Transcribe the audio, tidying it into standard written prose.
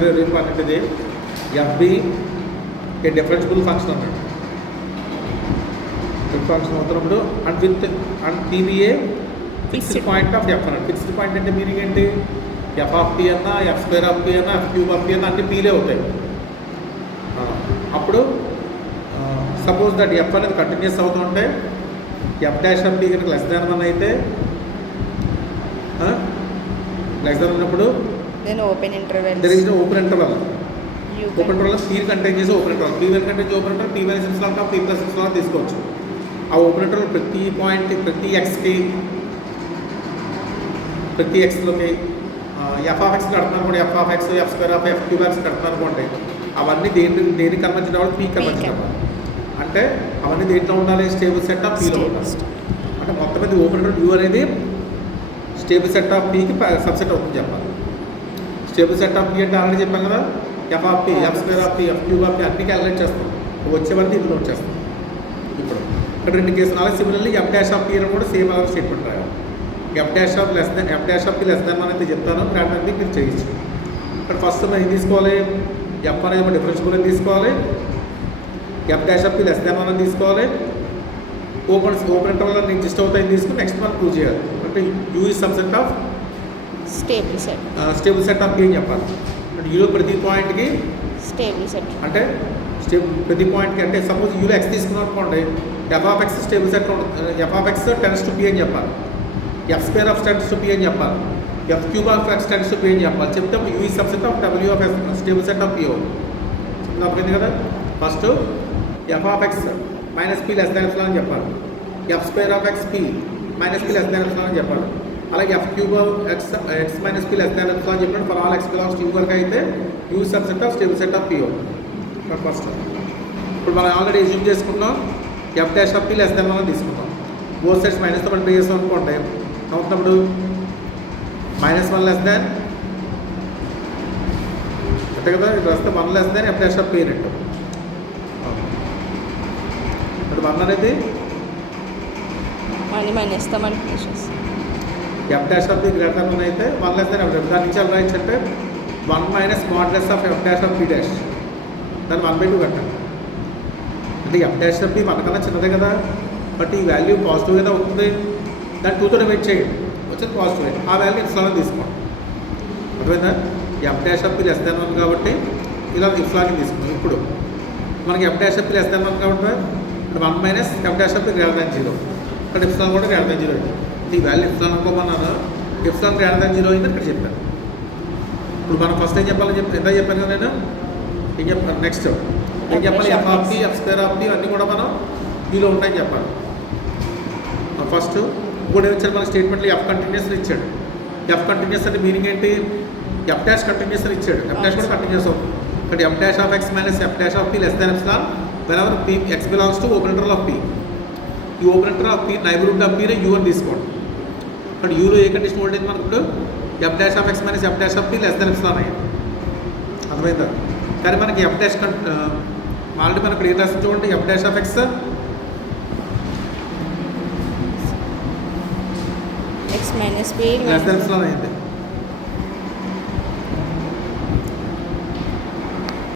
అనేది f be a differentiable function అన్నాడు. Function అవుతున్నప్పుడు అండ్ విత్ అండ్ టీవీఏ ఫిక్స్డ్ పాయింట్ ఆఫ్ ఎఫ్ అన్నాడు. ఫిక్స్డ్ పాయింట్ అంటే మీనింగ్ ఏంటి? ఎఫ్ ఆఫ్ పి అన్నా, ఎఫ్ స్క్వేర్ ఆఫ్ పి అన్నా, ఎఫ్ క్యూబ్ ఆఫ్ పి అన్నా అన్ని పీలే అవుతాయి. అప్పుడు సపోజ్ దట్ ఎఫ్ అనేది కంటిన్యూస్ అవుతుంటే ఎఫ్ డాష్ ఆఫ్ పి కనుక లెస్ దాన్ 1 అయితే లెస్ దాన్ ఉన్నప్పుడు open interval there is open interval. Open interval p contain చేసి open interval, P one contain చేసి open interval, P one six లాగా P plus six లాగా తీసుకోవచ్చు. ఆ open interval ప్రతి పాయింట్ ప్రతి ఎక్స్కి ప్రతి ఎక్స్లోకి ఎఫ్ ఆఫ్ ఎక్స్ కడుతున్నారు కూడా, F of X, F square of F cube X కడుతున్నారు అనుకోండి. అవన్నీ దేనికి కన్వర్జన్ అవ్వాలి? పీ కన్వర్జన్ అవ్వాలి. అంటే అవన్నీ దేంట్లో ఉండాలి? స్టేబుల్ సెట్ ఆఫ్ పీలో ఉండాలి. అంటే మొత్తం మీద ఓపెన్ ఇంటర్వల్ యూ అనేది స్టేబుల్ సెట్ ఆఫ్ పీకి సబ్సెట్ అవుతుంది చెప్పాలి. స్టేబుల్ సెట్ ఆఫ్ పీ అంటే ఆల్రెడీ చెప్పాం కదా, F of P, F square of P, F cube of P అన్ని క్యాలిక్యులేట్ చేస్తాం. వచ్చేవరకు ఇందులో వచ్చేస్తాం. ఇప్పుడు ఇక్కడ రెండు కేసులు అలా similarly F dash of P అని కూడా సేమ్ అలా స్టేట్మెంట్ రాయాలి. F dash of less than, F dash of p less దాన్ అని అయితే చెప్తాను, ప్రాక్టికల్లీ మీరు చేయొచ్చు. ఇక్కడ ఫస్ట్ మనం ఏం తీసుకోవాలి? ఎఫ్ అనేది డిఫరెన్షియబుల్ అని తీసుకోవాలి, F dash of p less దాన్ అని తీసుకోవాలి, ఓపెన్ ఇంటర్వల్ అని ఎగ్జిస్ట్ అవుతాయని తీసుకుని నెక్స్ట్ మనం ప్రూవ్ చేయాలి. అంటే you is subset of stable set of P అని చెప్పాలి. అంటే యూలో ప్రతి పాయింట్కి స్టేబుల్ సెట్ అంటే ప్రతి పాయింట్కి అంటే సపోజ్ యూలో ఎక్స్ తీసుకున్నాం అనుకోండి, f of x stable set ఉంటుంది. F of x tends to p అని చెప్పాలి, f square of tends to p అని చెప్పాలి, f cube of x tends to p అని చెప్పాలి. చెప్తే యూ ఈ subset of W of x stable set of p అవుతుంది. అర్థమైంది కదా? First f of x minus p less than epsilon అని చెప్పాలి, f square of x p minus p less than epsilon అని చెప్పాలి. అలాగే f cube x minus p less than epsilon చెప్పినట్టు for all x belongs to U వరకు అయితే U subset of stable set of p అవుతుంది. First ఇప్పుడు మనం already assume చేసుకున్నాం f dash of p less than 1 తీసుకున్నాం. బోత్ సైడ్స్ మైనస్తో మనం pay చేస్తాం అనుకోండి. అవుతున్నప్పుడు -1 లెస్ దాన్ అంతే కదా, ఇది వస్తే 1 less than F dash of P net. అది 1 అనేది F dash of P greater than 1 అయితే 1 లెస్ దాన్ ఎఫ్ డాష్. దాని నుంచి ఎలా రాయొచ్చు అంటే 1 minus modulus of F dash of P dash, దాన్ని 1/2 కట్టాలి. అంటే ఎఫ్ డాష్ ఆఫ్ పీ 1 కన్నా చిన్నదే కదా, బట్ ఈ వాల్యూ పాజిటివ్ కదా అవుతుంది. దాన్ని 2తో డివైడ్ చేయండి, వచ్చేది పాజిటివ్. ఆ వాల్యూ ఇఫ్లాన్ తీసుకోండి. అర్థమైందా? F dash of p less than 1 కాబట్టి ఇలా ఇఫ్లాన్ తీసుకుంటాం. ఇప్పుడు మనకి F dash of p less than 1 కాబట్టి 1 minus f dash of P greater than 0. ఇక్కడ ఇఫ్లాన్ కూడా గ్రేటర్ దాన్ 0 అయింది. ఈ వాల్యూ ఇఫ్లాన్ అనుకోమన్నాను, ఇఫ్లాన్ గ్రేటర్ దాన్ 0 అయింది ఇక్కడ చెప్పాను. ఇప్పుడు మనం ఫస్ట్ ఏం చెప్పాలని ఎంత చెప్పాను కదా నేను, ఏం చెప్పాను నెక్స్ట్ ఏం చెప్పాలి? F of P, F square of P అన్నీ కూడా మనం పీలో ఉంటాయని చెప్పాలి. ఫస్ట్ ఇంకోటి ఇచ్చాడు మన స్టేట్మెంట్లో ఎఫ్ కంటిన్యూస్ ఇచ్చాడు. ఎఫ్ కంటిన్యూస్ అంటే మీనింగ్ ఏంటి? ఎఫ్ డాష్ కంటిన్యూస్ అని ఇచ్చాడు, ఎఫ్ డాష్ కూడా కంటిన్యూస్ అవుతుంది. ఇక్కడ f dash of x minus f dash of p less than epsilon whenever p x belongs to open interval of p. ఈ open interval of p neighbourhood of పీనే U అని తీసుకోండి. ఇక్కడ యూలో ఏ కండిషన్ ఓల్డేజ్ మనకు ఇప్పుడు f dash of x minus f dash of p less than epsilon అయ్యింది. అర్థమైందా? కానీ మనకి ఎఫ్ డాష్ ఆల్రెడీ మనకు ఇక్కడ ఏం రాసి చూడండి, F dash of x minus p less than epsilon అయింది.